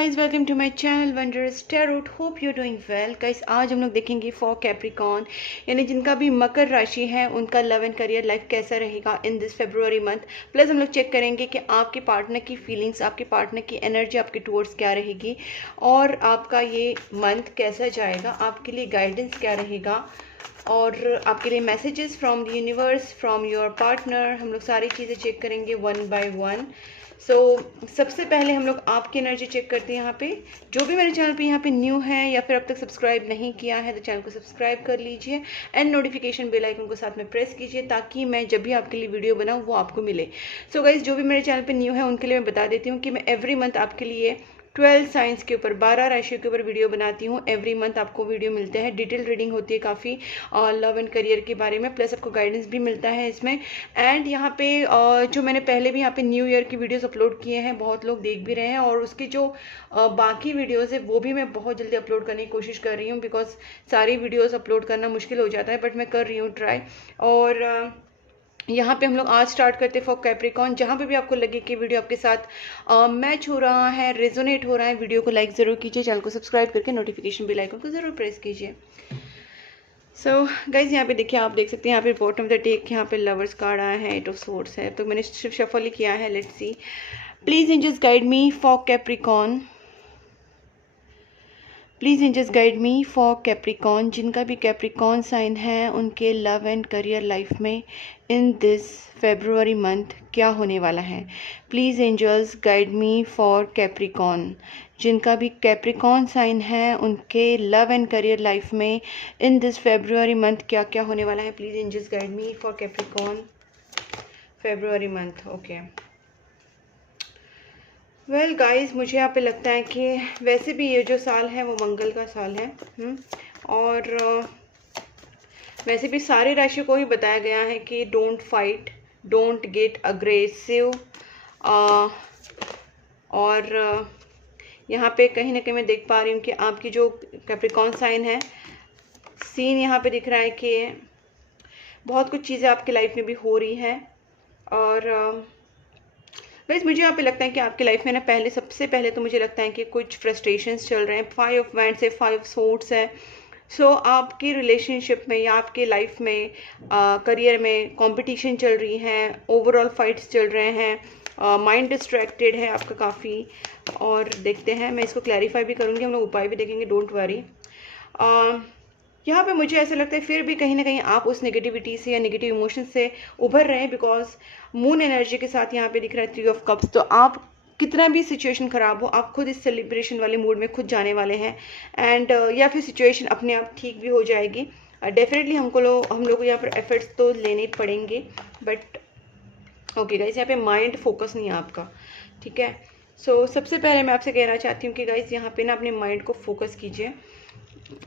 guys, welcome to my channel Wondrous Tarot. Hope you're doing well. Guys, आज हम लोग देखेंगे फॉर कैप्रिकॉर्न, यानी जिनका भी मकर राशि है उनका लव एंड करियर लाइफ कैसा रहेगा इन दिस फेब्रुअरी मंथ। प्लस हम लोग चेक करेंगे कि आपके पार्टनर की फीलिंग्स, आपके पार्टनर की एनर्जी आपके टूवर्ड्स क्या रहेगी और आपका ये मंथ कैसा जाएगा, आपके लिए गाइडेंस क्या रहेगा और आपके लिए messages from the universe, from your partner. हम लोग सारी चीज़ें चेक करेंगे वन बाय वन। सबसे पहले हम लोग आपकी एनर्जी चेक करते हैं। यहाँ पे जो भी मेरे चैनल पे यहाँ पे न्यू है या फिर अब तक सब्सक्राइब नहीं किया है तो चैनल को सब्सक्राइब कर लीजिए एंड नोटिफिकेशन बेल आइकन को साथ में प्रेस कीजिए ताकि मैं जब भी आपके लिए वीडियो बनाऊँ वो आपको मिले। सो गाइज, जो भी मेरे चैनल पे न्यू है उनके लिए मैं बता देती हूँ कि मैं एवरी मंथ आपके लिए 12 साइंस के ऊपर, 12 राशियों के ऊपर वीडियो बनाती हूँ। एवरी मंथ आपको वीडियो मिलते हैं, डिटेल रीडिंग होती है काफ़ी लव एंड करियर के बारे में, प्लस आपको गाइडेंस भी मिलता है इसमें। एंड यहाँ पे जो मैंने पहले भी यहाँ पे न्यू ईयर की वीडियोस अपलोड किए हैं, बहुत लोग देख भी रहे हैं और उसके जो बाकी वीडियोज़ है वो भी मैं बहुत जल्दी अपलोड करने की कोशिश कर रही हूँ, बिकॉज सारी वीडियोज़ अपलोड करना मुश्किल हो जाता है, बट मैं कर रही हूँ ट्राई। और यहाँ पे हम लोग आज स्टार्ट करते हैं फॉर कैप्रिकॉर्न। जहाँ पे भी आपको लगे कि वीडियो आपके साथ मैच हो रहा है, रेजोनेट हो रहा है, वीडियो को लाइक ज़रूर कीजिए, चैनल को सब्सक्राइब करके नोटिफिकेशन बेल आइकन को ज़रूर प्रेस कीजिए। सो गाइज, यहाँ पे देखिए, आप देख सकते हैं यहाँ पे बॉटम ऑफ द डेक यहाँ पे लवर्स कार्ड आया है, 8 ऑफ सोर्ड्स है, तो मैंने सिर्फ शफल ही किया है। Let's see, please angels guide me for Capricorn. Please angels guide me for Capricorn. जिनका भी कैप्रिकॉर्न साइन है उनके लव एंड करियर लाइफ में इन दिस फेब्रुअरी मंथ क्या होने वाला है। Please angels guide me for Capricorn. जिनका भी कैप्रिकॉर्न साइन है उनके लव एंड करियर लाइफ में इन दिस फेब्रुअरी मंथ क्या क्या होने वाला है। Please angels guide me for Capricorn February month. Okay, well guys, मुझे यहाँ पे लगता है कि वैसे भी ये जो साल है वो मंगल का साल है। और वैसे भी सारी राशियों को ही बताया गया है कि don't fight, don't get aggressive. और यहाँ पे कहीं ना कहीं मैं देख पा रही हूँ कि आपकी जो कैप्रिकॉर्न साइन है, सीन यहाँ पे दिख रहा है कि बहुत कुछ चीज़ें आपकी लाइफ में भी हो रही है। और गाइस, मुझे यहाँ पे लगता है कि आपकी लाइफ में ना सबसे पहले तो मुझे लगता है कि कुछ फ्रस्ट्रेशंस चल रहे हैं। 5 ऑफ वैंड्स है, 5 ऑफ सोर्ड्स है। सो आपकी रिलेशनशिप में या आपके लाइफ में करियर में कंपटीशन चल रही है, ओवरऑल फाइट्स चल रहे हैं, माइंड डिस्ट्रैक्टेड है आपका काफ़ी। और देखते हैं, मैं इसको क्लैरिफाई भी करूँगी, हम लोग उपाय भी देखेंगे, डोंट वरी। यहाँ पे मुझे ऐसा लगता है फिर भी कहीं ना कहीं आप उस नेगेटिविटी से या नेगेटिव इमोशन से उभर रहे हैं, बिकॉज मून एनर्जी के साथ यहाँ पे दिख रहा है 3 ऑफ कप्स। तो आप कितना भी सिचुएशन ख़राब हो, आप खुद इस सेलिब्रेशन वाले मूड में खुद जाने वाले हैं। एंड या फिर सिचुएशन अपने आप ठीक भी हो जाएगी। डेफिनेटली हम लोग को यहाँ पर एफर्ट्स तो लेने पड़ेंगे, बट ओके गाइस, यहाँ पे माइंड फोकस नहीं है आपका, ठीक है। सो सबसे पहले मैं आपसे कहना चाहती हूँ कि गाइस यहाँ पे ना अपने माइंड को फोकस कीजिए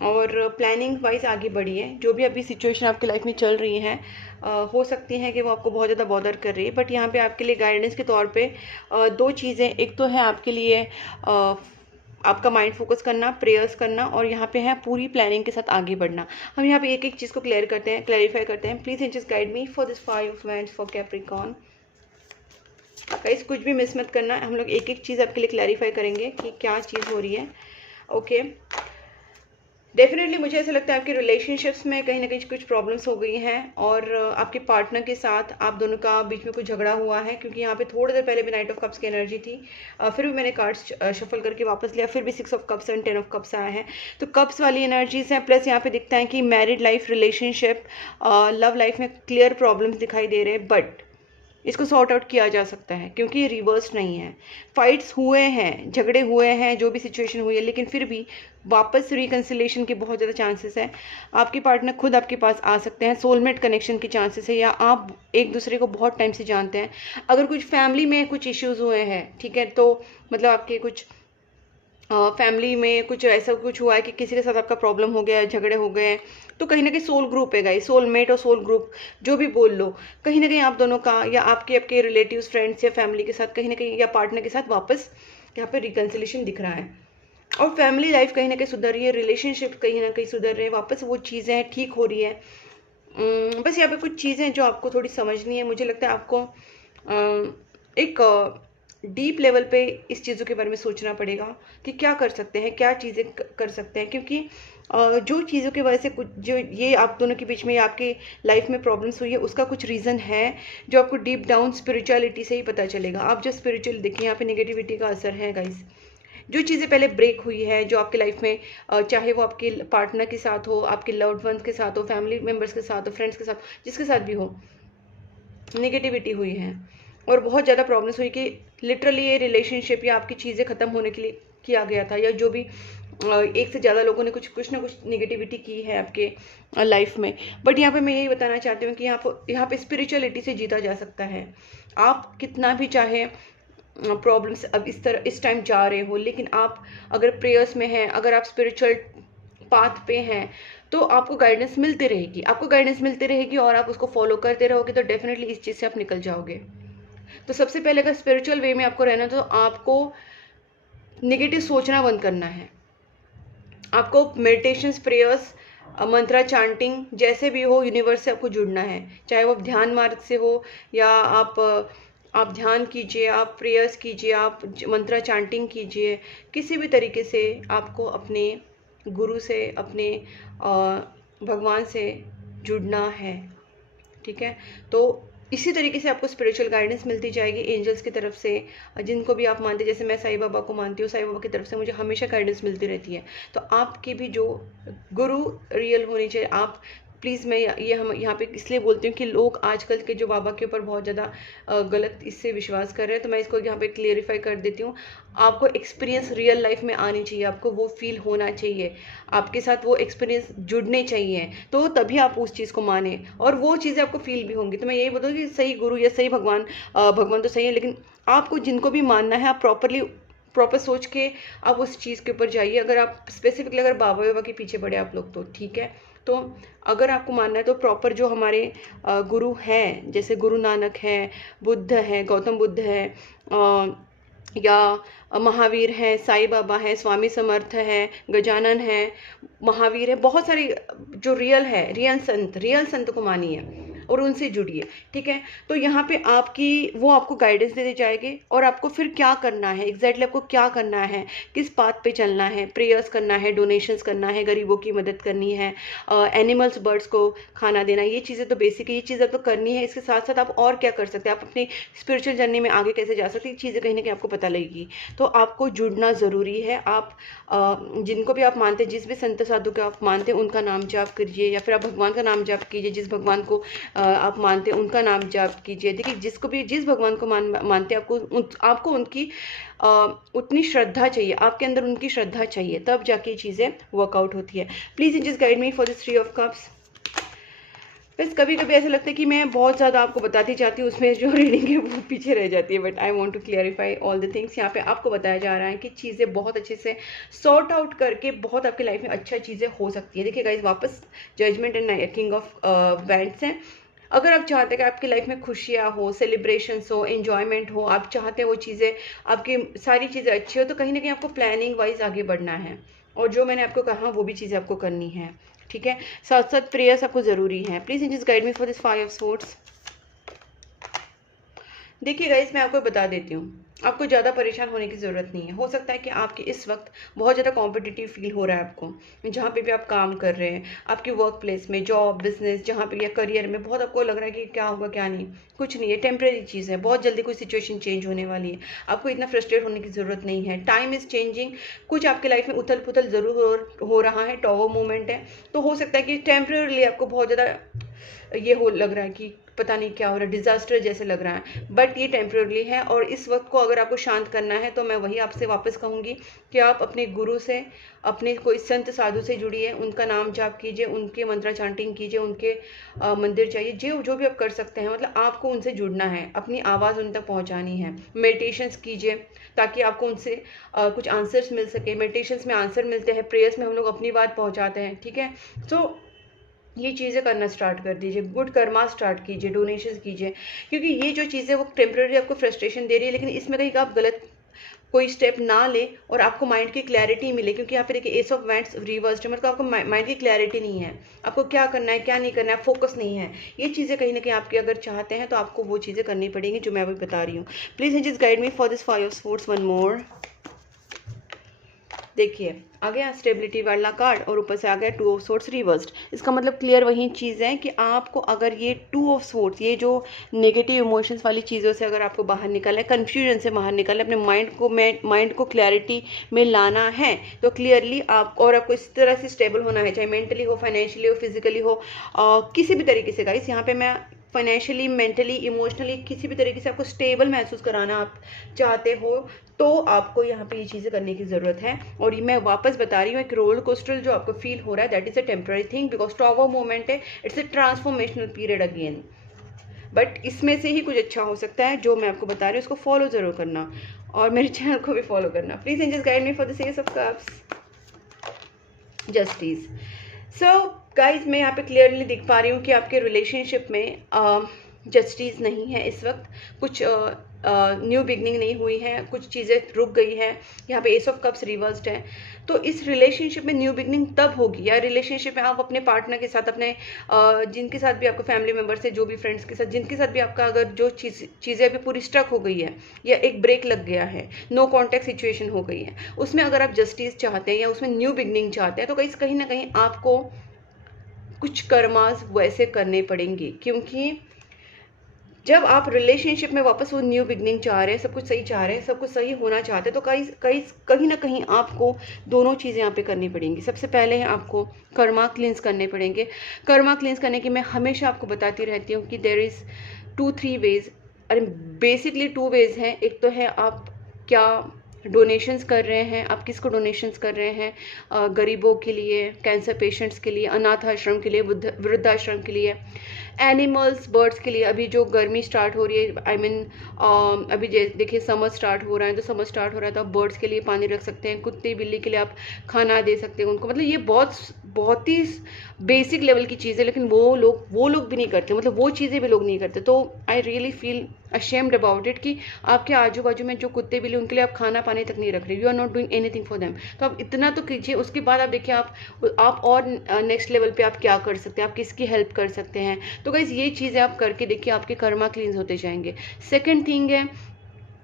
और प्लानिंग वाइज आगे बढ़िए। जो भी अभी सिचुएशन आपकी लाइफ में चल रही है, हो सकती है कि वो आपको बहुत ज़्यादा बॉदर कर रही है, बट यहाँ पे आपके लिए गाइडेंस के तौर पे 2 चीज़ें। एक तो है आपके लिए आपका माइंड फोकस करना, प्रेयर्स करना, और यहाँ पे है पूरी प्लानिंग के साथ आगे बढ़ना। हम यहाँ पे एक एक चीज़ को क्लैरिफाई करते हैं। Please just guide me for this 5 of wands for Capricorn. Guys, कुछ भी मिस मत करना, हम लोग एक एक चीज़ आपके लिए क्लैरिफाई करेंगे कि क्या चीज़ हो रही है। ओके, डेफिनेटली मुझे ऐसा लगता है आपके रिलेशनशिप्स में कहीं ना कहीं कुछ प्रॉब्लम्स हो गई हैं और आपके पार्टनर के साथ आप दोनों का बीच में कुछ झगड़ा हुआ है, क्योंकि यहाँ पे थोड़ी देर पहले भी 9 ऑफ कप्स की एनर्जी थी। फिर भी मैंने कार्ड्स शफल करके वापस लिया, फिर भी 6 of cups and 10 of cups आया है। तो कप्स वाली एनर्जीज हैं, प्लस यहाँ पे दिखता है कि married life, relationship, love life में क्लियर प्रॉब्लम्स दिखाई दे रहे हैं, बट इसको सॉर्ट आउट किया जा सकता है क्योंकि ये रिवर्स नहीं है। फाइट्स हुए हैं, झगड़े हुए हैं, जो भी सिचुएशन हुई है, लेकिन फिर भी वापस रिकन्सिलेशन के बहुत ज़्यादा चांसेस है। आपके पार्टनर खुद आपके पास आ सकते हैं, सोलमेट कनेक्शन के चांसेस है, या आप एक दूसरे को बहुत टाइम से जानते हैं। अगर कुछ फैमिली में कुछ इश्यूज हुए हैं, ठीक है, तो मतलब आपके कुछ फैमिली में कुछ ऐसा कुछ हुआ है कि किसी के साथ आपका प्रॉब्लम हो गया है, झगड़े हो गए हैं, तो कहीं ना कहीं सोल ग्रुप है गाइस, सोलमेट और सोल ग्रुप जो भी बोल लो, कहीं ना कहीं आप दोनों का या आपके रिलेटिव्स, फ्रेंड्स या फैमिली के साथ कहीं ना कहीं या पार्टनर के साथ वापस यहाँ पे रिकन्सिलेशन दिख रहा है। और फैमिली लाइफ कहीं ना कहीं सुधर रही है, रिलेशनशिप कहीं ना कहीं सुधर रहे हैं, वापस वो चीज़ें ठीक हो रही है। बस यहाँ पे कुछ चीज़ें जो आपको थोड़ी समझनी है। मुझे लगता है आपको एक डीप लेवल पे इस चीज़ों के बारे में सोचना पड़ेगा कि क्या कर सकते हैं, क्या चीज़ें कर सकते हैं, क्योंकि जो चीज़ों की वजह से कुछ जो ये आप दोनों के बीच में आपकी लाइफ में प्रॉब्लम्स हुई है उसका कुछ रीज़न है जो आपको डीप डाउन स्पिरिचुअलिटी से ही पता चलेगा। आप जो स्पिरिचुअल देखिए यहाँ पे नेगेटिविटी का असर है गाइस। जो चीज़ें पहले ब्रेक हुई है जो आपके लाइफ में, चाहे वो आपके पार्टनर के साथ हो, आपके लव्ड वंस के साथ हो, फैमिली मेम्बर्स के साथ हो, फ्रेंड्स के साथ, जिसके साथ भी हो, नेगेटिविटी हुई है और बहुत ज़्यादा प्रॉब्लम्स हुई कि लिटरली ये रिलेशनशिप या आपकी चीज़ें ख़त्म होने के लिए किया गया था, या जो भी एक से ज़्यादा लोगों ने कुछ ना कुछ नेगेटिविटी की है आपके लाइफ में। बट यहाँ पे मैं यही बताना चाहती हूँ कि यहाँ पे स्पिरिचुअलिटी से जीता जा सकता है। आप कितना भी चाहे प्रॉब्लम्स अब इस टाइम जा रहे हो, लेकिन आप अगर प्रेयर्स में हैं, अगर आप स्पिरिचुअल पाथ पे हैं, तो आपको गाइडेंस मिलती रहेगी, और आप उसको फॉलो करते रहोगे तो डेफिनेटली इस चीज़ से आप निकल जाओगे। तो सबसे पहले अगर स्पिरिचुअल वे में आपको रहना तो आपको नेगेटिव सोचना बंद करना है। आपको मेडिटेशंस, प्रेयर्स, मंत्रा चांटिंग जैसे भी हो, यूनिवर्स से आपको जुड़ना है, चाहे वो ध्यान मार्ग से हो या आप ध्यान कीजिए, आप प्रेयर्स कीजिए, आप मंत्रा चांटिंग कीजिए, किसी भी तरीके से आपको अपने गुरु से, अपने भगवान से जुड़ना है, ठीक है। तो इसी तरीके से आपको स्पिरिचुअल गाइडेंस मिलती जाएगी एंजल्स की तरफ से, जिनको भी आप मानते हैं। जैसे मैं साईं बाबा को मानती हूँ, साईं बाबा की तरफ से मुझे हमेशा गाइडेंस मिलती रहती है। तो आपकी भी जो गुरु रियल होनी चाहिए। आप प्लीज़, मैं हम यहाँ पे इसलिए बोलती हूँ कि लोग आजकल के जो बाबा के ऊपर बहुत ज़्यादा गलत इससे विश्वास कर रहे हैं, तो मैं इसको यहाँ पे क्लियरिफाई कर देती हूँ। आपको एक्सपीरियंस रियल लाइफ में आनी चाहिए, आपको वो फील होना चाहिए, आपके साथ वो एक्सपीरियंस जुड़ने चाहिए, तो तभी आप उस चीज़ को माने और वो चीज़ें आपको फील भी होंगी। तो मैं यही बोलूँगी कि सही गुरु या सही भगवान, भगवान तो सही है, लेकिन आपको जिनको भी मानना है, आप प्रॉपर सोच के आप उस चीज़ के ऊपर जाइए। अगर आप स्पेसिफिकली अगर बाबा बाबा के पीछे पड़े आप लोग तो ठीक है। तो अगर आपको मानना है तो प्रॉपर जो हमारे गुरु हैं, जैसे गुरु नानक हैं, बुद्ध हैं, गौतम बुद्ध हैं, या महावीर है, साईं बाबा है, स्वामी समर्थ है, गजानन है, महावीर है, बहुत सारी जो रियल संत को मानिए और उनसे जुड़िए, ठीक है। तो यहाँ पे वो आपको गाइडेंस देते जाएंगे और आपको फिर क्या करना है, एग्जैक्टली आपको क्या करना है, किस पाथ पे चलना है, प्रेयर्स करना है, डोनेशंस करना है, गरीबों की मदद करनी है, एनिमल्स, बर्ड्स को खाना देना, ये चीज़ें तो बेसिक है, ये चीज़ आपको करनी है। इसके साथ साथ आप और क्या कर सकते हैं, आप अपनी स्पिरिचुअल जर्नी में आगे कैसे जा सकते हैं, चीज़ें कहीं ना कहीं आपको पता लगेगी। तो आपको जुड़ना ज़रूरी है। आप जिनको भी आप मानते हैं, जिस भी संत साधु को आप मानते हैं, उनका नाम जाप कीजिए, या फिर आप भगवान का नाम जाप कीजिए, जिस भगवान को आप मानते हैं उनका नाम जाप कीजिए। देखिए, जिस भगवान को मानते हैं, आपको उनकी उतनी श्रद्धा चाहिए, आपके अंदर उनकी श्रद्धा चाहिए, तब जाके चीज़ें वर्कआउट होती है। Please just guide me for this 3 of cups. बस कभी कभी ऐसा लगता है कि मैं बहुत ज़्यादा आपको बताती जाती हूँ, उसमें जो रीडिंग है वो पीछे रह जाती है, but I want to clarify all the things. यहाँ पे आपको बताया जा रहा है कि चीज़ें बहुत अच्छे से सॉर्ट आउट करके बहुत आपकी लाइफ में अच्छा चीज़ें हो सकती है। देखिए गाइस, वापस judgement and king of wands हैं। अगर आप चाहते हैं कि आपकी लाइफ में खुशियाँ हो, सेलिब्रेशंस हो, एंजॉयमेंट हो, आप चाहते हैं वो चीज़ें, आपकी सारी चीज़ें अच्छी हो, तो कहीं ना कहीं आपको प्लानिंग वाइज आगे बढ़ना है, और जो मैंने आपको कहा वो भी चीज़ें आपको करनी है, ठीक है। साथ साथ प्रेयर्स आपको ज़रूरी है। Please just guide me for this 5 of swords. देखिए गाइस, मैं आपको बता देती हूँ, आपको ज़्यादा परेशान होने की ज़रूरत नहीं है। हो सकता है कि आपके इस वक्त बहुत ज़्यादा कॉम्पिटिटिव फील हो रहा है आपको, जहाँ पे भी आप काम कर रहे हैं, आपकी वर्क प्लेस में, जॉब, बिजनेस, जहाँ पे, या करियर में, बहुत आपको लग रहा है कि क्या होगा क्या नहीं। कुछ नहीं है, टेम्प्रेरी चीज़ है, बहुत जल्दी कोई सिचुएशन चेंज होने वाली है। आपको इतना फ्रस्ट्रेट होने की ज़रूरत नहीं है। Time is changing. कुछ आपकी लाइफ में उथल पुथल ज़रूर हो रहा है, टॉवर मूवमेंट है, तो हो सकता है कि टेम्प्रेरली आपको बहुत ज़्यादा लग रहा है कि पता नहीं क्या हो रहा है, डिजास्टर जैसे लग रहा है, बट ये टेम्पररी है। और इस वक्त को अगर आपको शांत करना है तो मैं वही आपसे वापस कहूँगी कि आप अपने गुरु से, अपने कोई संत साधु से जुड़िए, उनका नाम जाप कीजिए, उनके मंत्रा चांटिंग कीजिए, उनके मंदिर जाइए, जो भी आप कर सकते हैं, मतलब आपको उनसे जुड़ना है, अपनी आवाज़ उन तक पहुँचानी है। मेडिटेशंस कीजिए ताकि आपको उनसे कुछ आंसर्स मिल सके। मेडिटेशंस में आंसर मिलते हैं, प्रेयर्स में हम लोग अपनी बात पहुँचाते हैं, ठीक है। सो ये चीज़ें करना स्टार्ट कर दीजिए, गुड कर्मा स्टार्ट कीजिए, डोनेशंस कीजिए, क्योंकि ये जो चीज़ें वो टेम्प्रेरी आपको फ्रस्ट्रेशन दे रही है, लेकिन इसमें कहीं आप गलत कोई स्टेप ना ले और आपको माइंड की क्लैरिटी मिले, क्योंकि यहाँ पे देखिए एस ऑफ वैंड्स रिवर्स्ड है, मतलब आपको माइंड की क्लैरिटी नहीं है, आपको क्या करना है क्या नहीं करना है, फोकस नहीं है। ये चीज़ें कहीं ना कहीं आपके अगर चाहते हैं तो आपको वो चीज़ें करनी पड़ेंगी जो मैं अभी बता रही हूँ। Please just guide me for this 5 of swords one more. देखिए आ गया स्टेबिलिटी वाला कार्ड और ऊपर से आ गया 2 ऑफ स्वॉर्ड्स रिवर्स्ड। इसका मतलब क्लियर वही चीज़ है कि आपको अगर ये 2 ऑफ स्वॉर्ड्स, ये जो नेगेटिव इमोशंस वाली चीज़ों से अगर आपको बाहर निकलना है, कन्फ्यूजन से बाहर निकलना है, अपने माइंड को क्लैरिटी में लाना है, तो क्लियरली आपको इस तरह से स्टेबल होना है, चाहे मेंटली हो, फाइनेंशियली हो, फिजिकली हो, किसी भी तरीके से। गाइस यहाँ पे मैं फाइनेंशियली, मेंटली, इमोशनली किसी भी तरीके से आपको स्टेबल महसूस कराना आप चाहते हो तो आपको यहाँ पे ये चीज़ें करने की ज़रूरत है। और ये मैं वापस बता रही हूँ, एक रोलर कोस्टर जो आपको फील हो रहा है that is a temporary thing, because tower moment है, it's a transformational period again. But इसमें से ही कुछ अच्छा हो सकता है, जो मैं आपको बता रही हूँ उसको फॉलो ज़रूर करना और मेरे चैनल को भी फॉलो करना। Please angels guide me for the ace of cups, justice. So guys मैं यहाँ पे क्लियरली दिख पा रही हूँ कि आपके रिलेशनशिप में जस्टिस नहीं है इस वक्त, कुछ न्यू बिगनिंग नहीं हुई है, कुछ चीज़ें रुक गई है। यहाँ पे एस ऑफ कप्स रिवर्स्ड है, तो इस रिलेशनशिप में न्यू बिगनिंग तब होगी, या रिलेशनशिप में आप अपने पार्टनर के साथ, अपने जिनके साथ भी आपको फैमिली मेम्बर से, जो भी फ्रेंड्स के साथ, जिनके साथ भी आपका अगर जो चीज़ें अभी पूरी स्टक हो गई है या एक ब्रेक लग गया है, नो कॉन्टैक्ट सिचुएशन हो गई है, उसमें अगर आप जस्टिस चाहते हैं या उसमें न्यू बिगनिंग चाहते हैं, तो कहीं ना कहीं आपको कुछ कर्मास वैसे करने पड़ेंगे, क्योंकि जब आप रिलेशनशिप में वापस वो न्यू बिगनिंग चाह रहे हैं, सब कुछ सही चाह रहे हैं, सब कुछ सही होना चाहते हैं, तो कहीं ना कहीं आपको दोनों चीज़ें यहाँ पे करनी पड़ेंगी। सबसे पहले है आपको कर्मा क्लींस करने पड़ेंगे। कर्मा क्लींस करने की मैं हमेशा आपको बताती रहती हूँ कि देयर इज़ 2-3 वेज, अरे बेसिकली 2 वेज हैं। एक तो है आप क्या डोनेशंस कर रहे हैं, आप किसको डोनेशंस कर रहे हैं, गरीबों के लिए, कैंसर पेशेंट्स के लिए, अनाथ आश्रम के लिए, वृद्धाश्रम के लिए, एनिमल्स, बर्ड्स के लिए। अभी जो गर्मी स्टार्ट हो रही है, आई मीन अभी देखिए समर स्टार्ट हो रहा है, तो समर स्टार्ट हो रहा है तो आप बर्ड्स के लिए पानी रख सकते हैं, कुत्ते बिल्ली के लिए आप खाना दे सकते हैं उनको। मतलब ये बहुत ही बेसिक लेवल की चीज़ है, लेकिन वो लोग भी नहीं करते, मतलब वो चीज़ें भी लोग नहीं करते। तो I really feel ashamed about it कि आपके आजू बाजू में जो कुत्ते बिल्ली, उनके लिए आप खाना पानी तक नहीं रख रहे, you are not doing anything for them. तो आप इतना तो कीजिए, उसके बाद आप देखिए आप और नेक्स्ट लेवल पे आप क्या कर सकते हैं, आप किसकी हेल्प कर सकते हैं। तो गाइस ये चीज़ें आप करके देखिए, आपके कर्मा क्लींस होते जाएंगे। सेकेंड थिंग है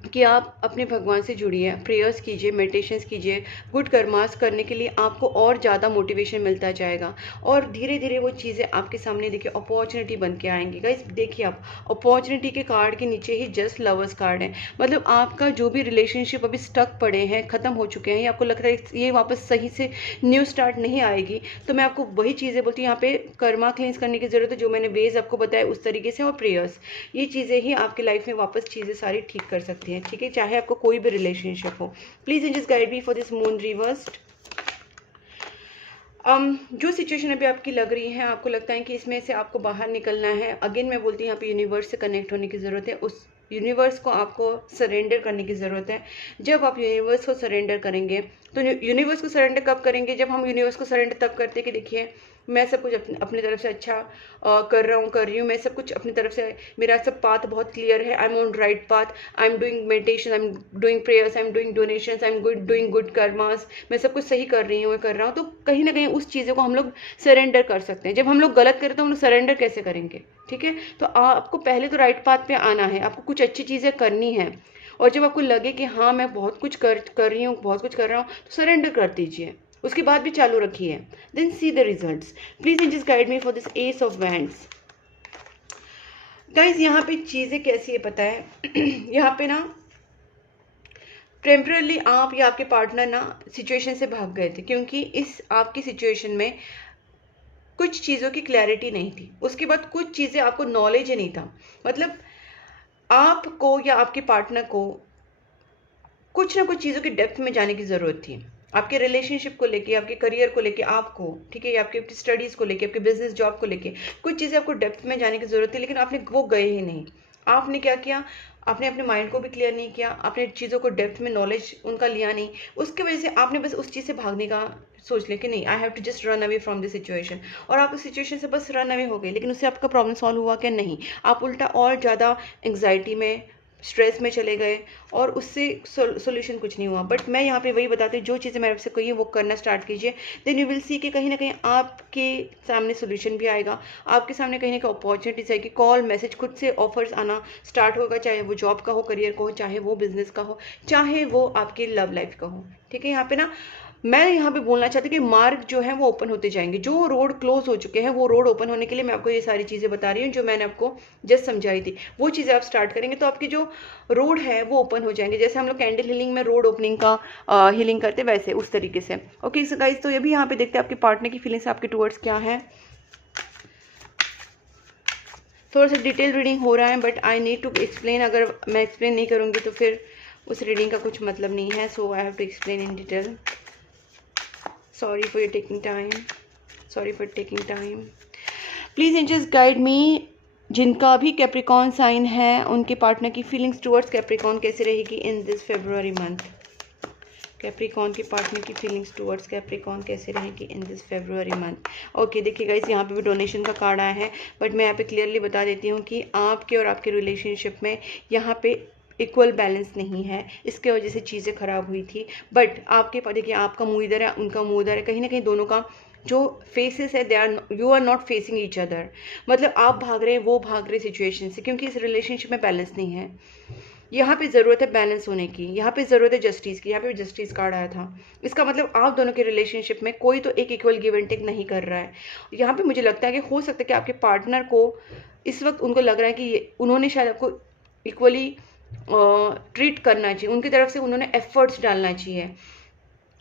कि आप अपने भगवान से जुड़िए, प्रेयर्स कीजिए, मेडिटेशंस कीजिए। गुड कर्मास करने के लिए आपको और ज़्यादा मोटिवेशन मिलता जाएगा और धीरे धीरे वो चीज़ें आपके सामने देखिए अपॉर्चुनिटी बन के आएंगी। गाइस देखिए, आप अपॉर्चुनिटी के कार्ड के नीचे ही जस्ट लवर्स कार्ड है, मतलब आपका जो भी रिलेशनशिप अभी स्टक पड़े हैं, ख़त्म हो चुके हैं, या आपको लगता है ये वापस सही से न्यू स्टार्ट नहीं आएगी, तो मैं आपको वही चीज़ें बोलती हूँ, यहाँ पे कर्मा क्लींस करने की ज़रूरत है, जो मैंने वेज आपको बताया उस तरीके से, और प्रेयर्स, ये चीज़ें ही आपकी लाइफ में वापस चीज़ें सारी ठीक कर सकती हैं। ठीक है, चाहे आपको कोई भी रिलेशनशिप हो। Please just guide me for this moon reversed. जो सिचुएशन अभी आपकी लग रही है, आपको लगता है कि इसमें से आपको बाहर निकलना है, अगेन मैं बोलती हूँ यहाँ पे यूनिवर्स से कनेक्ट होने की ज़रूरत है, उस यूनिवर्स को आपको सरेंडर करने की ज़रूरत है। जब आप यूनिवर्स को सरेंडर करेंगे, तो यूनिवर्स को सरेंडर कब करेंगे, जब हम यूनिवर्स को सरेंडर तब करते हैं कि देखिए मैं सब कुछ अपनी तरफ से अच्छा कर रही हूँ, मैं सब कुछ अपनी तरफ से, मेरा सब पाथ बहुत क्लियर है, I am on right path, I am doing meditation, I am doing prayers, I am doing donations, I am doing good karmas, मैं सब कुछ सही कर रही हूँ, मैं कर रहा हूँ। तो कहीं ना कहीं उस चीज़ों को हम लोग सरेंडर कर सकते हैं। जब हम लोग गलत करें तो हम लोग सरेंडर कैसे करेंगे? ठीक है, तो आपको पहले तो राइट पाथ पे आना है, आपको कुछ अच्छी चीज़ें करनी है, और जब आपको लगे कि हाँ मैं बहुत कुछ कर रही हूँ, बहुत कुछ कर रहा हूँ, तो सरेंडर कर दीजिए, उसके बाद भी चालू रखिए, then see the results. Please just guide me for this ace of wands. Guys यहाँ पे चीज़ें कैसी है पता है यहाँ पे ना टेम्परली आप या आपके पार्टनर ना सिचुएशन से भाग गए थे, क्योंकि इस आपकी सिचुएशन में कुछ चीज़ों की क्लैरिटी नहीं थी, उसके बाद कुछ चीज़ें आपको नॉलेज ही नहीं था, मतलब आपको या आपके पार्टनर को कुछ ना कुछ चीज़ों की डेप्थ में जाने की ज़रूरत थी, आपके रिलेशनशिप को लेके, आपके करियर को लेके आपको, ठीक है, या आपके स्टडीज़ को लेके, आपके बिजनेस जॉब को लेके कुछ चीज़ें आपको डेप्थ में जाने की ज़रूरत थी, लेकिन आपने वो गए ही नहीं। आपने क्या किया, आपने अपने माइंड को भी क्लियर नहीं किया, आपने चीज़ों को डेप्थ में नॉलेज उनका लिया नहीं, उसकी वजह से आपने बस उस चीज़ से भागने का सोच लिया कि नहीं, I have to just run away from this situation, और आप उस सिचुएशन से बस रन अवे हो गए, लेकिन उससे आपका प्रॉब्लम सॉल्व हुआ क्या? नहीं, आप उल्टा और ज़्यादा एंग्जाइटी में स्ट्रेस में चले गए और उससे सोल्यूशन कुछ नहीं हुआ। बट मैं यहाँ पे वही बताती हूँ, जो चीज़ें मैंने आपसे कही है वो करना स्टार्ट कीजिए, देन यू विल सी कि कहीं ना कहीं आपके सामने सोल्यूशन भी आएगा, आपके सामने कहीं ना कहीं अपॉर्चुनिटीज आएगी, कॉल मैसेज खुद से ऑफर्स आना स्टार्ट होगा, चाहे वो जॉब का हो, करियर का हो, चाहे वो बिजनेस का हो, चाहे वो आपकी लव लाइफ का हो। ठीक है, यहाँ पे ना मैं यहाँ पे बोलना चाहती हूँ कि मार्ग जो है वो ओपन होते जाएंगे, जो रोड क्लोज हो चुके हैं वो रोड ओपन होने के लिए मैं आपको ये सारी चीज़ें बता रही हूँ जो मैंने आपको जस्ट समझाई थी। वो चीज़ें आप स्टार्ट करेंगे तो आपकी जो रोड है वो ओपन हो जाएंगे, जैसे हम लोग कैंडल हीलिंग में रोड ओपनिंग का हीलिंग करते हैं वैसे उस तरीके से। ओके सो गाइस, तो ये भी यहाँ पे देखते हैं आपके पार्टनर की फीलिंग्स आपके टुवर्ड्स क्या है। थोड़ा सा डिटेल रीडिंग हो रहा है but I need to explain, अगर मैं एक्सप्लेन नहीं करूँगी तो फिर उस रीडिंग का कुछ मतलब नहीं है, so I have to explain in detail. Sorry for your taking time. Sorry for taking time. Please angels guide me. जिनका भी कैप्रिकॉन साइन है उनके पार्टनर की फीलिंग्स टुवर्ड्स कैप्रिकॉन कैसे रहेगी इन दिस फेब्रुअरी मंथ। कैप्रिकॉन के पार्टनर की feelings towards Capricorn कैसे रहेगी इन दिस फेब्रुअरी मंथ। ओके देखिए गाइस, यहाँ पे भी डोनेशन का कार्ड आया है बट मैं यहाँ पे क्लियरली बता देती हूँ कि आपके और आपके रिलेशनशिप में यहाँ पे इक्वल बैलेंस नहीं है, इसके वजह से चीज़ें खराब हुई थी। बट आपके पास देखिए, आपका मुँह इधर है, उनका मुँह उधर है, कहीं ना कहीं दोनों का जो फेसेस है they are, you are not facing each other, मतलब आप भाग रहे हैं वो भाग रहे सिचुएशन से, क्योंकि इस रिलेशनशिप में बैलेंस नहीं है। यहाँ पे ज़रूरत है बैलेंस होने की, यहाँ पे ज़रूरत है जस्टिस की। यहाँ पे जस्टिस कार्ड आया था, इसका मतलब आप दोनों के रिलेशनशिप में कोई तो एक इक्वल गिव एंड टेक नहीं कर रहा है। यहाँ पे मुझे लगता है कि हो सकता है कि आपके पार्टनर को इस वक्त उनको लग रहा है कि उन्होंने शायद आपको इक्वली ट्रीट करना चाहिए, उनकी तरफ से उन्होंने एफर्ट्स डालना चाहिए।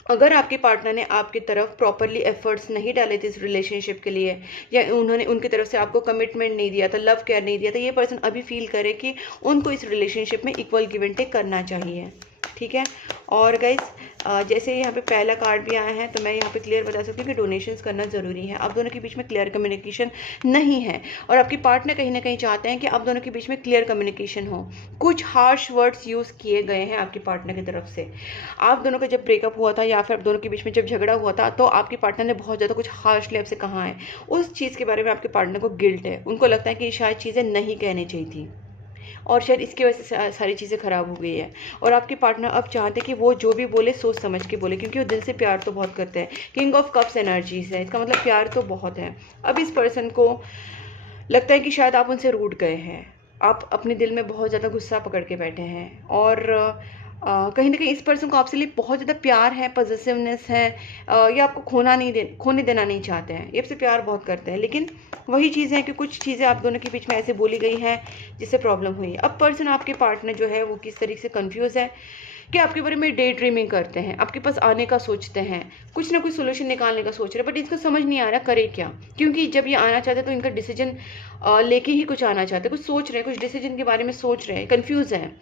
अगर आपके पार्टनर ने आपकी तरफ प्रॉपरली एफर्ट्स नहीं डाले थे इस रिलेशनशिप के लिए, या उन्होंने उनकी तरफ से आपको कमिटमेंट नहीं दिया था, लव केयर नहीं दिया था, ये पर्सन अभी फील करे कि उनको इस रिलेशनशिप में इक्वल गिव एंड टेक करना चाहिए। ठीक है, और गाइज जैसे यहाँ पे पहला कार्ड भी आया है तो मैं यहाँ पे क्लियर बता सकती हूँ कि डोनेशंस करना ज़रूरी है। आप दोनों के बीच में क्लियर कम्युनिकेशन नहीं है और आपके पार्टनर कहीं ना कहीं चाहते हैं कि आप दोनों के बीच में क्लियर कम्युनिकेशन हो। कुछ हार्श वर्ड्स यूज़ किए गए हैं आपके पार्टनर की तरफ से। आप दोनों का जब ब्रेकअप हुआ था या फिर आप दोनों के बीच में जब झगड़ा हुआ था तो आपके पार्टनर ने बहुत ज़्यादा कुछ हार्शली आपसे कहा है। उस चीज़ के बारे में आपके पार्टनर को गिल्ट है, उनको लगता है कि शायद चीज़ें नहीं कहनी चाहिए थी और शायद इसकी वजह से सारी चीज़ें ख़राब हो गई है। और आपके पार्टनर अब चाहते हैं कि वो जो भी बोले सोच समझ के बोले, क्योंकि वो दिल से प्यार तो बहुत करते हैं। किंग ऑफ कप्स एनर्जीज है, इसका मतलब प्यार तो बहुत है। अब इस पर्सन को लगता है कि शायद आप उनसे रूठ गए हैं, आप अपने दिल में बहुत ज़्यादा गुस्सा पकड़ के बैठे हैं और कहीं ना कहीं इस पर्सन को आपसे लिए बहुत ज़्यादा प्यार है, पॉजिटिवनेस है, ये आपको खोने देना नहीं चाहते हैं, ये आपसे प्यार बहुत करते हैं। लेकिन वही चीज़ है कि कुछ चीज़ें आप दोनों के बीच में ऐसे बोली गई हैं जिससे प्रॉब्लम हुई। अब पर्सन आपके पार्टनर जो है वो किस तरीके से कंफ्यूज है कि आपके बारे में डे ड्रीमिंग करते हैं, आपके पास आने का सोचते हैं, कुछ ना कुछ सोल्यूशन निकालने का सोच रहे हैं, बट इसको समझ नहीं आ रहा करे क्या। क्योंकि जब ये आना चाहते हैं तो इनका डिसीजन लेके ही कुछ आना चाहते हैं, कुछ सोच रहे हैं, कुछ डिसीजन के बारे में सोच रहे हैं, कन्फ्यूज़ हैं,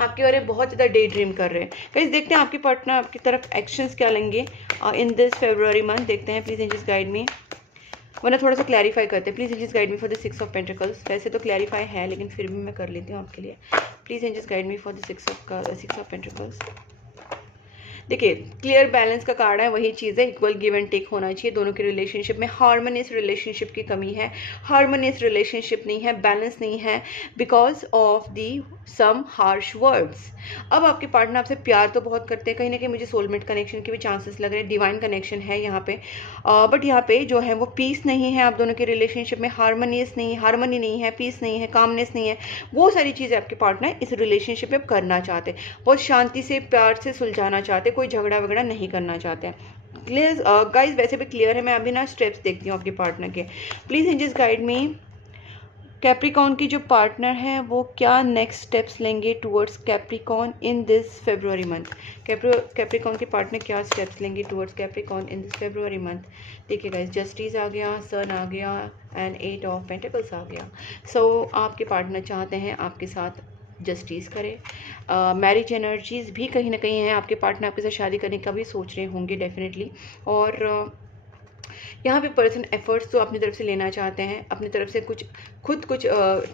आपके बारे में बहुत ज़्यादा डे ड्रीम कर रहे हैं। गाइस देखते हैं आपके पार्टनर आपकी तरफ एक्शंस क्या लेंगे इन दिस फेब्रुअरी मंथ। देखते हैं, प्लीज़ एंजल्स गाइड मी, वरना थोड़ा सा क्लैरिफाई करते हैं। Please angels guide me for the 6 of pentacles. वैसे तो क्लैरिफाई है लेकिन फिर भी मैं कर लेती हूँ आपके लिए। Please angels guide me for the 6 of pentacles. देखिए क्लियर बैलेंस का कार्ड है, वही चीज़ है, इक्वल गिव एंड टेक होना चाहिए दोनों के रिलेशनशिप में। हार्मोनियस रिलेशनशिप की कमी है, हार्मोनियस रिलेशनशिप नहीं है, बैलेंस नहीं है because of the some harsh words. अब आपके पार्टनर आपसे प्यार तो बहुत करते हैं, कहीं ना कहीं मुझे सोलमेट कनेक्शन के भी चांसेस लग रहे हैं, डिवाइन कनेक्शन है यहाँ पे, बट यहाँ पे जो है वो पीस नहीं है आप दोनों के रिलेशनशिप में, हार्मनी नहीं है, पीस नहीं है, कामनेस नहीं है। वो सारी चीज़ें आपके पार्टनर इस रिलेशनशिप में करना चाहते हैं, बहुत शांति से प्यार से सुलझाना चाहते, कोई झगड़ा वगड़ा नहीं करना चाहते हैं। क्लियर गाइज, वैसे भी क्लियर है, मैं अभी ना स्टेप्स देखती हूँ आपके पार्टनर के। Please angels guide me, Capricorn की जो पार्टनर है वो क्या नेक्स्ट स्टेप्स लेंगे towards Capricorn in this February month. Capricorn के पार्टनर क्या स्टेप्स लेंगे towards Capricorn in this February month. देखिए गाइस, जस्टिस आ गया, सन आ गया एंड 8 ऑफ पेंटिकल्स आ गया। सो आपके पार्टनर चाहते हैं आपके साथ जस्टिस करे, मैरिज एनर्जीज भी कहीं ना कहीं है, आपके पार्टनर आपके साथ शादी करने का भी सोच रहे होंगे डेफिनेटली। और यहाँ पे पर्सन एफर्ट्स तो अपनी तरफ से लेना चाहते हैं, अपनी तरफ से खुद कुछ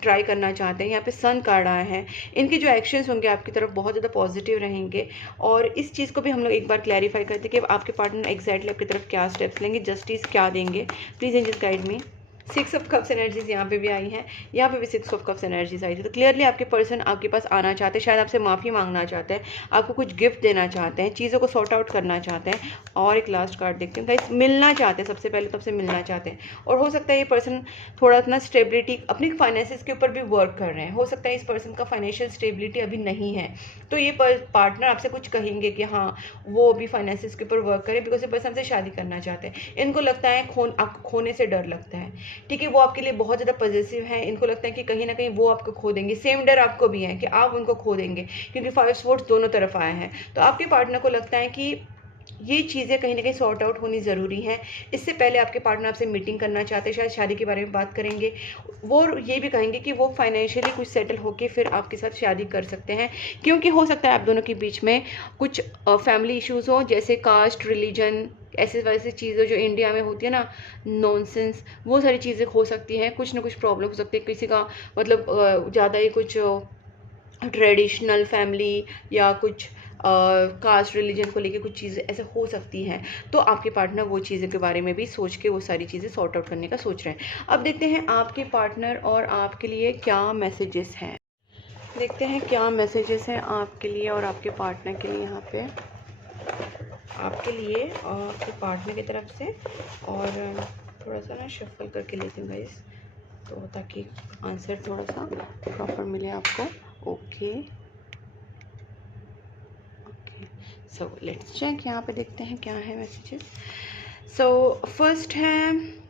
ट्राई करना चाहते हैं। यहाँ पे सन कार्ड आया है, इनके जो एक्शंस होंगे आपकी तरफ बहुत ज़्यादा पॉजिटिव रहेंगे। और इस चीज़ को भी हम लोग एक बार क्लैरिफाई करते हैं कि आपके पार्टनर एग्जैक्टली आपकी तरफ क्या स्टेप्स लेंगे, जस्टिस क्या देंगे। Please angels guide me. 6 of cups energies यहाँ पे भी आई हैं, यहाँ पे भी 6 ऑफ कप्स एनर्जीज आई थी। तो क्लियरली आपके पर्सन आपके पास आना चाहते हैं, शायद आपसे माफ़ी मांगना चाहते हैं, आपको कुछ गिफ्ट देना चाहते हैं, चीज़ों को सॉर्ट आउट करना चाहते हैं। और एक लास्ट कार्ड देखते हैं गाइस, मिलना चाहते हैं, सबसे पहले तो आपसे मिलना चाहते हैं। और हो सकता है ये पर्सन थोड़ा अपना स्टेबिलिटी, अपनी फाइनेंसिस के ऊपर भी वर्क कर रहे हैं। हो सकता है इस पर्सन का फाइनेंशियल स्टेबिलिटी अभी नहीं है, तो ये पार्टनर आपसे कुछ कहेंगे कि हाँ वो अभी फाइनेंसिस के ऊपर वर्क करें, बिकॉज ये पर्सन से शादी करना चाहते हैं। इनको लगता है आपको खोने से डर लगता है, ठीक है। वो आपके लिए बहुत ज़्यादा पॉजिटिव है, इनको लगता है कि कहीं ना कहीं वो आपको खो देंगे। सेम डर आपको भी है कि आप उनको खो देंगे, क्योंकि 5 स्वॉर्ड्स दोनों तरफ आए हैं। तो आपके पार्टनर को लगता है कि ये चीज़ें कहीं ना कहीं सॉर्ट आउट होनी ज़रूरी है। इससे पहले आपके पार्टनर आपसे मीटिंग करना चाहते हैं, शायद शादी के बारे में बात करेंगे। वो ये भी कहेंगे कि वो फाइनेंशियली कुछ सेटल होकर फिर आपके साथ शादी कर सकते हैं, क्योंकि हो सकता है आप दोनों के बीच में कुछ फैमिली इश्यूज़ हो, जैसे कास्ट, रिलीजन, ऐसे वैसे चीज़ें जो इंडिया में होती है ना, नॉनसेंस, वो सारी चीज़ें हो सकती हैं। कुछ ना कुछ प्रॉब्लम हो सकती है, किसी का मतलब ज़्यादा ही कुछ ट्रेडिशनल फैमिली या कुछ कास्ट रिलीजन को लेके कुछ चीज़ें ऐसे हो सकती हैं। तो आपके पार्टनर वो चीज़ों के बारे में भी सोच के वो सारी चीज़ें सॉर्ट आउट करने का सोच रहे हैं। अब देखते हैं आपके पार्टनर और आपके लिए क्या मैसेजेस हैं। देखते हैं क्या मैसेजेस हैं आपके लिए और आपके पार्टनर के लिए यहाँ पे, आपके लिए और आपके पार्टनर की तरफ से। और थोड़ा सा ना शफल करके लेती हूँ गाइस, तो ताकि आंसर थोड़ा सा प्रॉपर मिले आपको। ओके, सो लेट्स चेक, यहाँ पे देखते हैं क्या है मैसेजेस। सो फर्स्ट है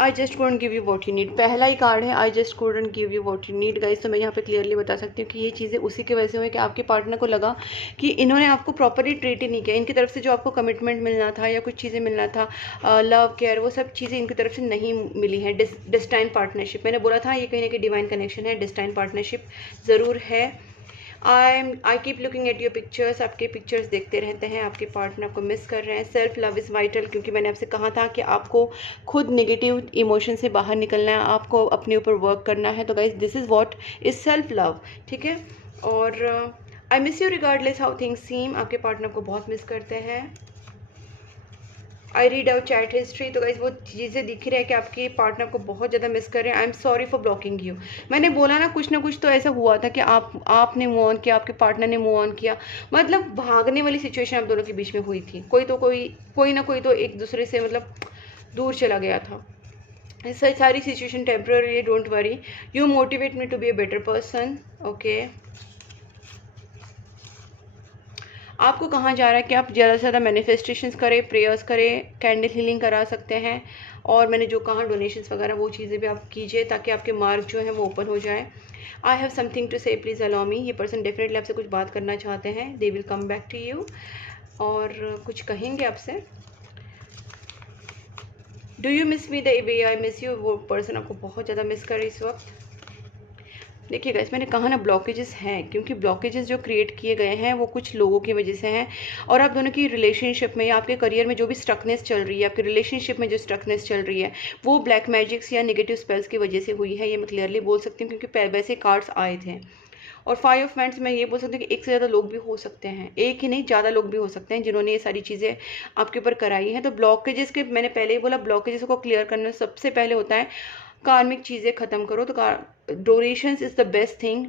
I just couldn't give you what you need. पहला ही कार्ड है I just couldn't give you what you need. Guys तो मैं यहाँ पे क्लियरली बता सकती हूँ कि ये चीज़ें उसी की वजह से हुई कि आपके पार्टनर को लगा कि इन्होंने आपको प्रॉपरली ट्रीट ही नहीं किया। इनकी तरफ से जो आपको कमिटमेंट मिलना था या कुछ चीज़ें मिलना था, लव केयर, वो सब चीज़ें इनकी तरफ से नहीं मिली हैं। डिस्टाइन पार्टनरशिप, मैंने बोला था ये कहीं ना कहीं डिवाइन कनेक्शन है, डिस्टाइन पार्टनरशिप ज़रूर है। I keep looking at your pictures, आपके पिक्चर्स देखते रहते हैं, आपके पार्टनर को मिस कर रहे हैं। सेल्फ लव इज़ वाइटल, क्योंकि मैंने आपसे कहा था कि आपको खुद नेगेटिव इमोशन से बाहर निकलना है, आपको अपने ऊपर वर्क करना है। तो guys this is what is self love, ठीक है। और आई miss you regardless how things सीम, आपके पार्टनर को बहुत मिस करते हैं। I read out chat history, तो गाइज वो चीज़ें दिख रही है कि आपके पार्टनर को बहुत ज़्यादा मिस कर रहे हैं। I am sorry for blocking you. मैंने बोला ना कुछ तो ऐसा हुआ था कि आपने मूव ऑन किया, आपके पार्टनर ने मूव ऑन किया, मतलब भागने वाली सिचुएशन आप दोनों के बीच में हुई थी। कोई ना कोई तो एक दूसरे से मतलब दूर चला गया था। सारी सिचुएशन टेम्पररी है, don't worry, you motivate me to be a better person. Okay, आपको कहा जा रहा है कि आप ज़्यादा से ज़्यादा मैनिफेस्टेशंस करें, प्रेयर्स करें, कैंडल हीलिंग करा सकते हैं। और मैंने जो कहा डोनेशंस वगैरह वो चीज़ें भी आप कीजिए, ताकि आपके मार्ग जो है वो ओपन हो जाए। I have something to say, please allow me. ये पर्सन डेफिनेटली आपसे कुछ बात करना चाहते हैं, they will come back to you, और कुछ कहेंगे आपसे। Do you miss me the way I miss you, वो पर्सन आपको बहुत ज़्यादा मिस करे इस वक्त। देखिए गाइस, मैंने कहा ना ब्लॉकेजेस हैं, क्योंकि ब्लॉकेजेस जो क्रिएट किए गए हैं वो कुछ लोगों की वजह से हैं। और आप दोनों की रिलेशनशिप में या आपके करियर में जो भी स्ट्रकनेस चल रही है, आपके रिलेशनशिप में जो स्ट्रकनेस चल रही है, वो ब्लैक मैजिक्स या नेगेटिव स्पेल्स की वजह से हुई है। ये मैं क्लियरली बोल सकती हूँ, क्योंकि वैसे कार्ड्स आए थे। और 5 ऑफ वांड्स में ये बोल सकती हूँ कि एक से ज़्यादा लोग भी हो सकते हैं, एक ही नहीं ज़्यादा लोग भी हो सकते हैं जिन्होंने ये सारी चीज़ें आपके ऊपर कराई हैं। तो ब्लॉकेजेस के, मैंने पहले ही बोला, ब्लॉकेजेस को क्लियर करना सबसे पहले होता है कार्मिक चीज़ें ख़त्म करो। तो donations is the best thing,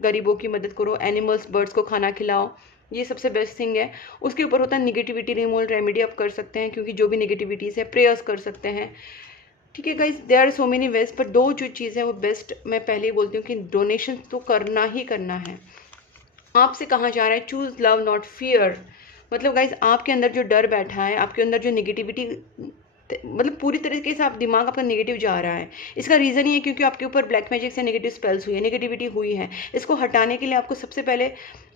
गरीबों की मदद करो, एनिमल्स, बर्ड्स को खाना खिलाओ, ये सबसे बेस्ट थिंग है। उसके ऊपर होता है निगेटिविटी रिमूवल रेमेडी आप कर सकते हैं, क्योंकि जो भी निगेटिविटीज़ है, प्रेयर्स कर सकते हैं, ठीक है guys. There are so many ways, पर दो जो चीज़ें वो बेस्ट मैं पहले ही बोलती हूँ कि डोनेशन तो करना ही करना है। आपसे कहा जा रहा है चूज़ लव नॉट फियर, मतलब गाइज आपके अंदर जो डर बैठा है, आपके अंदर जो निगेटिविटी, मतलब पूरी तरीके से आप दिमाग आपका नेगेटिव जा रहा है, इसका रीज़न ये है क्योंकि आपके ऊपर ब्लैक मैजिक से नेगेटिव स्पेल्स हुई है, नेगेटिविटी हुई है। इसको हटाने के लिए आपको सबसे पहले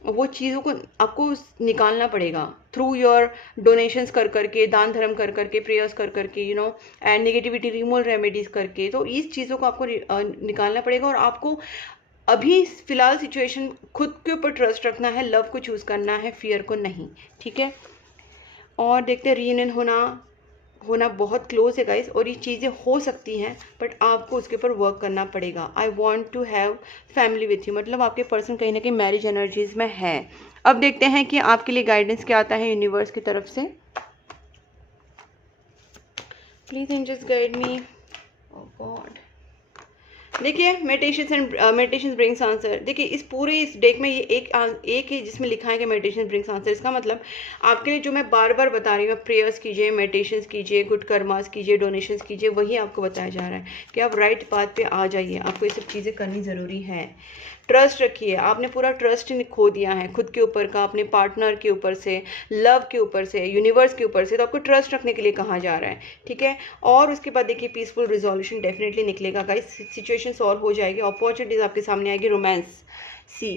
वो चीज़ों को आपको निकालना पड़ेगा थ्रू योर डोनेशंस कर करके, दान धर्म कर करके, प्रेयर्स कर करके, you know, and negativity removal remedies करके। तो इस चीज़ों को आपको निकालना पड़ेगा। और आपको अभी फ़िलहाल सिचुएशन खुद के ऊपर ट्रस्ट रखना है, लव को चूज़ करना है, फियर को नहीं, ठीक है। और देखते हैं रीयूनियन होना बहुत क्लोज है गाइस, और ये चीज़ें हो सकती हैं, बट आपको उसके ऊपर वर्क करना पड़ेगा। I want to have family with you, मतलब आपके पर्सन कहीं ना कहीं मैरिज एनर्जीज में है। अब देखते हैं कि आपके लिए गाइडेंस क्या आता है यूनिवर्स की तरफ से। Please angels guide me. Oh god, देखिए मेडिटेशन ब्रिंग्स आंसर। देखिए इस पूरे इस डेक में ये एक ही जिसमें लिखा है कि मेडिटेशन ब्रिंग्स आंसर। इसका मतलब आपके लिए जो मैं बार बार बता रही हूँ, प्रेयर्स कीजिए, मेडिटेशंस कीजिए, गुड कर्मास कीजिए, डोनेशंस कीजिए, वही आपको बताया जा रहा है कि आप राइट पाथ पे आ जाइए। आपको ये सब चीज़ें करनी ज़रूरी है। ट्रस्ट रखिए। आपने पूरा ट्रस्ट खो दिया है खुद के ऊपर का, अपने पार्टनर के ऊपर से, लव के ऊपर से, यूनिवर्स के ऊपर से, तो आपको ट्रस्ट रखने के लिए कहा जा रहा है, ठीक है। और उसके बाद देखिए पीसफुल रिजोल्यूशन डेफिनेटली निकलेगा गाइस, सिचुएशन सॉल्व हो जाएगी, अपॉर्चुनिटीज आपके सामने आएगी। रोमांस सी,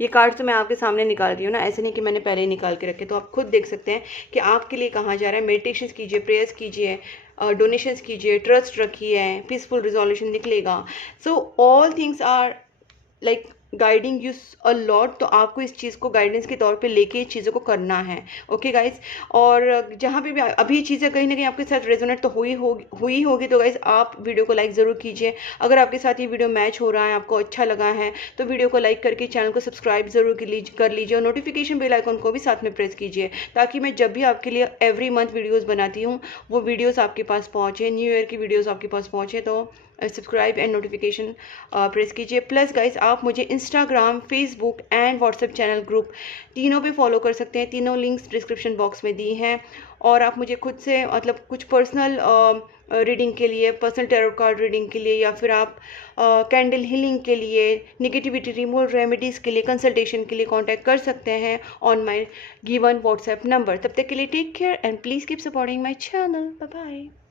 ये कार्ड तो मैं आपके सामने निकाल रही हूँ ना, ऐसे नहीं कि मैंने पहले ही निकाल के रखे, तो आप खुद देख सकते हैं कि आपके लिए कहा जा रहा है मेडिटेशन कीजिए, प्रेयर्स कीजिए, डोनेशंस कीजिए, ट्रस्ट रखिए, पीसफुल रिजोल्यूशन निकलेगा। So all things are like guiding you a lot. तो आपको इस चीज़ को गाइडेंस के तौर पे लेके इस चीज़ों को करना है, ओके गाइस। और जहाँ पे भी अभी चीज़ें कहीं ना कहीं आपके साथ रेजोनेट तो हुई होगी, तो गाइस आप वीडियो को लाइक ज़रूर कीजिए। अगर आपके साथ ये वीडियो मैच हो रहा है, आपको अच्छा लगा है, तो वीडियो को लाइक करके चैनल को सब्सक्राइब ज़रूर कर लीजिए और नोटिफिकेशन बेल आइकन को भी साथ में प्रेस कीजिए, ताकि मैं जब भी आपके लिए एवरी मंथ वीडियोज़ बनाती हूँ वो वीडियोज़ आपके पास पहुँचे, न्यू ईयर की वीडियोज़ आपके पास पहुँचे। तो सब्सक्राइब एंड नोटिफिकेशन प्रेस कीजिए। प्लस गाइस आप मुझे Instagram, Facebook and WhatsApp channel group तीनों पे फॉलो कर सकते हैं। तीनों लिंक्स डिस्क्रिप्शन बॉक्स में दी हैं। और आप मुझे खुद से मतलब कुछ पर्सनल रीडिंग के लिए, पर्सनल टैरो कार्ड रीडिंग के लिए, या फिर आप कैंडल हीलिंग के लिए, नेगेटिविटी रिमूवल रेमेडीज़ के लिए, कंसल्टेशन के लिए कांटेक्ट कर सकते हैं on my given WhatsApp number. तब तक के लिए take care and please keep supporting my channel. Bye bye.